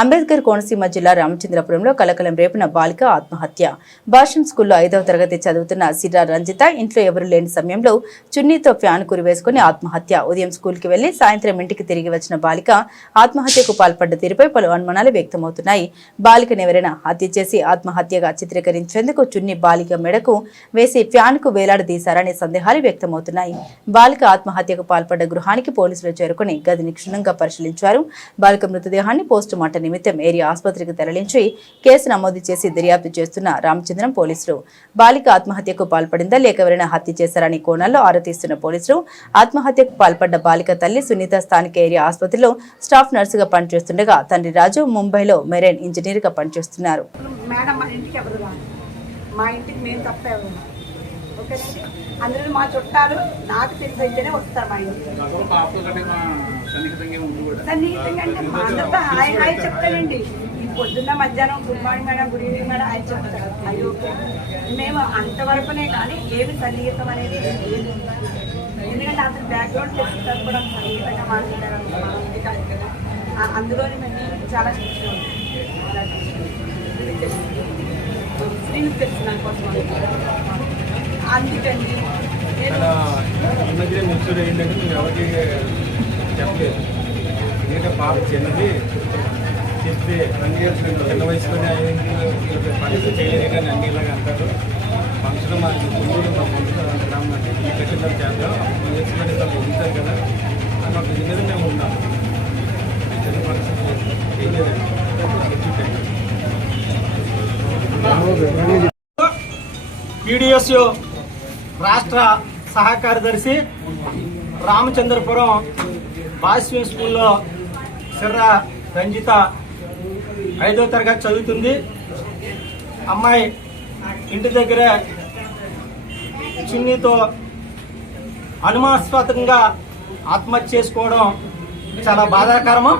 అంబేద్కర్ కోనసీమ జిల్లా రామచంద్రపురంలో కలకలం రేపిన బాలిక ఆత్మహత్య. భాషన్ స్కూల్లో 5వ తరగతి చదువుతున్న సిరా రంజిత ఇంట్లో ఎవరూ లేని సమయంలో చున్నీతో ఫ్యాన్ కురివేసుకుని ఆత్మహత్య. ఉదయం స్కూల్కి వెళ్లి సాయంత్రం ఇంటికి తిరిగి వచ్చిన బాలిక ఆత్మహత్యకు పాల్పడ్డ తీరుపై పలు అనుమానాలు వ్యక్తమవుతున్నాయి. బాలికను ఎవరైనా హత్య చేసి ఆత్మహత్యగా చిత్రీకరించేందుకు చున్నీ బాలిక మెడకు వేసి ఫ్యాన్ కు వేలాడదీశారనే సందేహాలు వ్యక్తమవుతున్నాయి. బాలిక ఆత్మహత్యకు పాల్పడ్డ గృహానికి పోలీసులు చేరుకుని గదిని క్షుణ్ణంగా పరిశీలించారు. బాలిక మృతదేహాన్ని పోస్టుమార్టం నిమిత్తం ఏరియా ఆసుపత్రికి తరలించి కేసు నమోదు చేసి దర్యాప్తు చేస్తున్న రామచంద్రం పోలీసులు బాలిక ఆత్మహత్యకు పాల్పడిందా లేక ఎవరైనా హత్య చేశారని కోణాల్లో ఆరా తీస్తున్న పోలీసులు ఆత్మహత్యకు పాల్పడ్డ బాలిక తల్లి సునీత స్థానిక ఏరియా ఆసుపత్రిలో స్టాఫ్ నర్సుగా పనిచేస్తుండగా తండ్రి రాజు ముంబైలో మెరైన్ ఇంజనీర్ గా పనిచేస్తున్నారు. అందరూ మా చుట్టాలు నాకు తెలిసైతేనే వస్తారు. మా సన్నిహితంగా అంటే మా అందరితో హాయ్ హాయ్ చెప్తానండి. ఈ పొద్దున్న మధ్యాహ్నం good morning madam, good evening madam hi చెప్తారు. అయ్యో మేము అంతవరకునే కానీ ఏమి సన్నిహితం అనేది లేదు. ఎందుకంటే అతను బ్యాక్గ్రౌండ్ తెలుస్తారు కూడా సన్నిహితంగా మాట్లాడారు. అందులోనే మేము చాలా శ్రీని తెలుసు నా కోసం. అందుకండి మెచ్యూర్ ఏంటంటే నువ్వు ఎవరికి చెప్పలేదు. ఎందుకంటే పాప చిన్నది చెప్తే అన్ని చిన్న వయసులోనే పనులు చేయలేదు కానీ అన్ని ఇలాగ అంటారు. ఫంక్షన్ మా ముందు మా ఫంక్షన్ అంటున్నాం ఈ కట్టిన చేద్దాం అప్పుడు వేసుకునే వాళ్ళు ఉంటారు కదా అని ఒక మీద మేము ఉన్నాం. చిన్న ఫంక్షన్ ఏం లేదండి. PDSU రాష్ట్ర సహ కార్యదర్శి రామచంద్రపురం భాష్యం స్కూల్లో సిర్రా రంజిత 5వ తరగతి చదువుతుంది. అమ్మాయి ఇంటి దగ్గరే చున్నీతో అనుమానాస్పదంగా ఆత్మహత్య చేసుకోవడం చాలా బాధాకరము.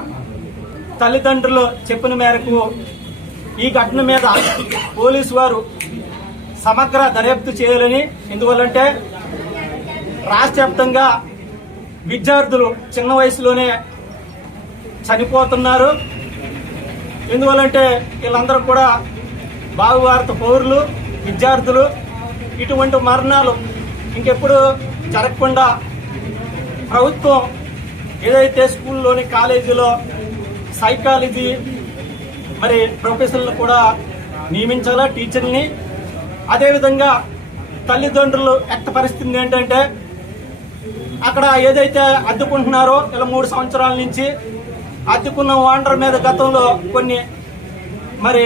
తల్లిదండ్రులు చెప్పిన మేరకు ఈ ఘటన మీద పోలీసు వారు సమగ్ర దర్యాప్తు చేయాలని. ఎందువల్లంటే రాష్ట్ర వ్యాప్తంగా విద్యార్థులు చిన్న వయసులోనే చనిపోతున్నారు. ఎందువల్లంటే వీళ్ళందరూ కూడా భారత పౌరులు, విద్యార్థులు. ఇటువంటి మరణాలు ఇంకెప్పుడు జరగకుండా ప్రభుత్వం ఏదైతే స్కూల్లోని కాలేజీలో సైకాలజీ మరి ప్రొఫెసర్లు కూడా నియమించాలా, టీచర్ని. అదేవిధంగా తల్లిదండ్రులు ఎక్క పరిస్థితి ఏంటంటే అక్కడ ఏదైతే అద్దెకుంటున్నారో ఇలా 3 సంవత్సరాల నుంచి అద్దెకున్న ఓనర్ మీద గతంలో కొన్ని మరి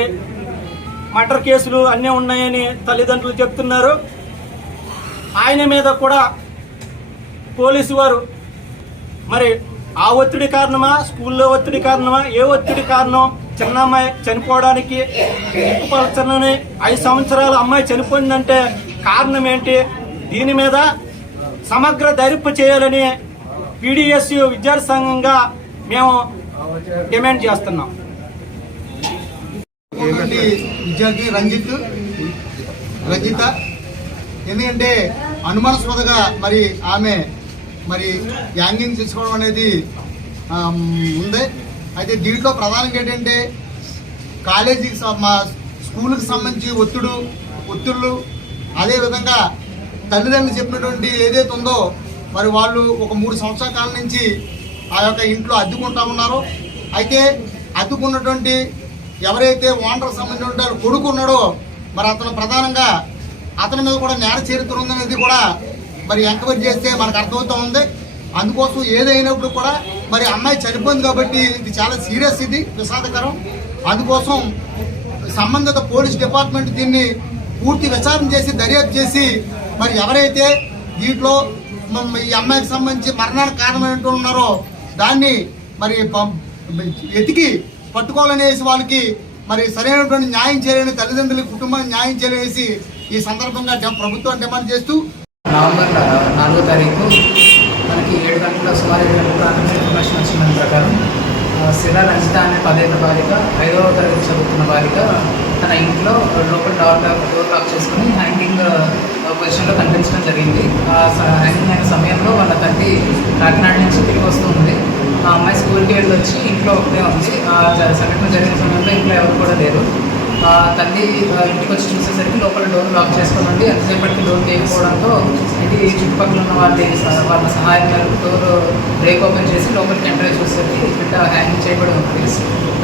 మర్డర్ కేసులు అన్నీ ఉన్నాయని తల్లిదండ్రులు చెప్తున్నారు. ఆయన మీద కూడా పోలీసు వారు మరి ఆ ఒత్తిడి కారణమా, స్కూల్లో ఒత్తిడి కారణమా, ఏ ఒత్తిడి కారణం చిన్న అమ్మాయి చనిపోవడానికి 5 సంవత్సరాల అమ్మాయి చనిపోయిందంటే కారణం ఏంటి? దీని మీద సమగ్ర దర్యాప్తు చేయాలని PDSU విద్యార్థి సంఘంగా మేము డిమాండ్ చేస్తున్నాం. విద్యార్థి రంజిత ఎందుకంటే అనుమానాస్పదగా మరి ఆమె యాంగింగ్ చేసుకోవడం అనేది ఉంది. అయితే దీంట్లో ప్రధానంగా ఏంటంటే కాలేజీకి స్కూల్కి సంబంధించి ఒత్తిళ్ళు అదేవిధంగా తల్లిదండ్రులు చెప్పినటువంటి ఏదైతే ఉందో మరి వాళ్ళు ఒక 3 సంవత్సరాల కాలం నుంచి ఆ యొక్క ఇంట్లో అద్దెకుంటా ఉన్నారు. అయితే అద్దెకున్నటువంటి ఎవరైతే ఓనర్ సంబంధించిన కొడుకు ఉన్నాడో మరి అతను ప్రధానంగా అతని మీద కూడా నేర చరిత్ర ఉందనేది కూడా మరి ఎంక్వైరీ చేస్తే మనకు అర్థమవుతూ ఉంది. అందుకోసం ఏదైనప్పుడు కూడా మరి అమ్మాయి చనిపోయింది కాబట్టి ఇది చాలా సీరియస్, ఇది విషాదకరం. అందుకోసం సంబంధిత పోలీస్ డిపార్ట్మెంట్ దీన్ని పూర్తి విచారణ చేసి దర్యాప్తు చేసి మరి ఎవరైతే దీంట్లో ఈ అమ్మాయికి సంబంధించి మరణానికి కారణమైనట్టు ఉన్నారో దాన్ని మరి ఎతికి పట్టుకోవాలనేసి వాళ్ళకి మరి సరైనటువంటి న్యాయం చేయాలని, తల్లిదండ్రులకి కుటుంబానికి న్యాయం చేయాలనేసి ఈ సందర్భంగా ప్రభుత్వం డిమాండ్ చేస్తూ నవంబర్ 4వ తారీఖు మనకి 7 గంటల సుమారు 7 గంటల ప్రాథమిక ఇన్ఫర్మేషన్ వచ్చిన ప్రకారం సిరా రంజిత అనే 10వ తరగతి 5వ తరగతి చదువుతున్న బాలిక తన ఇంట్లో లోపల డోర్ లాక్ చేసుకుని హ్యాంగింగ్ పొజిషన్లో కనిపించడం జరిగింది. హ్యాంగింగ్ అయిన సమయంలో వాళ్ళ తల్లి కాకినాడ నుంచి తిరిగి వస్తుంది. ఆ అమ్మాయి స్కూల్కి వెళ్ళి వచ్చి ఇంట్లో ఒకటే ఉంది. సంఘటన జరిగిన సమయంలో ఇంట్లో ఎవరు కూడా లేరు. తల్లి ఇంటికి వచ్చి చూసేసరికి లోపల డోర్ లాక్ చేసుకుని ఉండి ఎంతసేపటికి డోర్ తీయకపోవడంతో ఇంటి చుట్టుపక్కల ఉన్న వాళ్ళ సహాయం మేరకు డోర్ బ్రేక్ ఓపెన్ చేసి లోపలికి ఎంటర్ చూసేసరికి బిడ్డ హ్యాంగింగ్ చేయబడి ఉంది.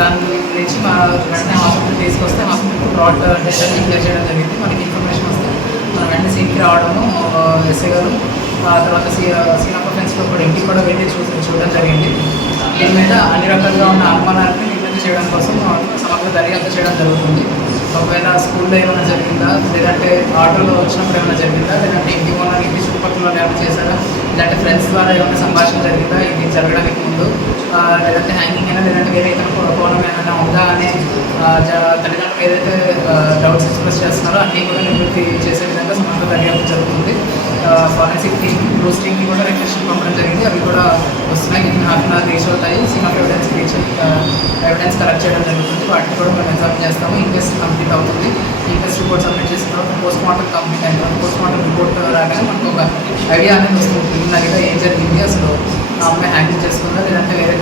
దాని గురించి మా వెంటనే హాస్పిటల్ తీసుకొస్తే హాస్పిటల్ బ్రాడ్ డిక్లేర్ చేయడం జరిగింది. మనకి ఇన్ఫర్మేషన్ వస్తే మన వెంటనే సీట్కి రావడము ఎస్ఐ గారు తర్వాత సీన్ ఆఫ్ అఫెన్స్లో కూడా ఇంటికి కూడా వెళ్ళి చూడడం జరిగింది. దీని మీద అన్ని రకాలుగా ఉన్న అనుమానాలను నివృత్తి చేయడం కోసం సమగ్ర దర్యాప్తు చేయడం జరుగుతుంది. ఒకవేళ స్కూల్లో ఏమైనా జరిగిందా, లేదంటే ఆటోలో వచ్చినప్పుడు ఏమైనా జరిగిందా, లేదంటే ఇంటి ఓనర్ ఇంటి చుట్టుపక్కల ఏమైనా చేశారా, లేదంటే ఫ్రెండ్స్ ద్వారా ఏమైనా సంభాషణ జరిగిందా ఇది జరగడానికి ముందు, లేదంటే హ్యాంగింగ్ అయినా లేదంటే వేరే ఇతర కోణం ఏమైనా ఉందా అనే తల్లిదండ్రులు ఏదైతే డౌట్స్ ఎక్స్ప్రెస్ చేస్తున్నారో అన్నీ కూడా నివృత్తి చేసే విధంగా సమగ్ర దర్యాప్తు జరుగుతుంది. ఫారెన్సిక్ టీమ్ బ్లూస్ టీమ్కి కూడా రిక్వెస్ట్ పంపడం జరిగింది. అవి కూడా వస్తున్నాయి. With half an hour reach అవుతాయి. సీన్ ఆఫ్ ఎవిడెన్స్ కలెక్ట్ చేయడం జరుగుతుంది. వాటిని కూడా మేము ఎగ్జామ్ చేస్తాము. ఇన్వెస్ట్ కంప్లీట్ అవుతుంది. ఇన్వెస్ట్ రిపోర్ట్ సబ్మిట్ చేసిన తర్వాత పోస్ట్ మార్టం కంప్లీట్ అయిన తర్వాత పోస్ట్ మార్టం రిపోర్ట్ రాగానే మనకు ఒక ఐడియా అనేది వస్తుంది. ప్రిలిమినరీగా ఏం జరిగింది, అసలు ఆ అమ్మాయి హ్యాండిల్ చేసుకుందా లేదంటే వేరే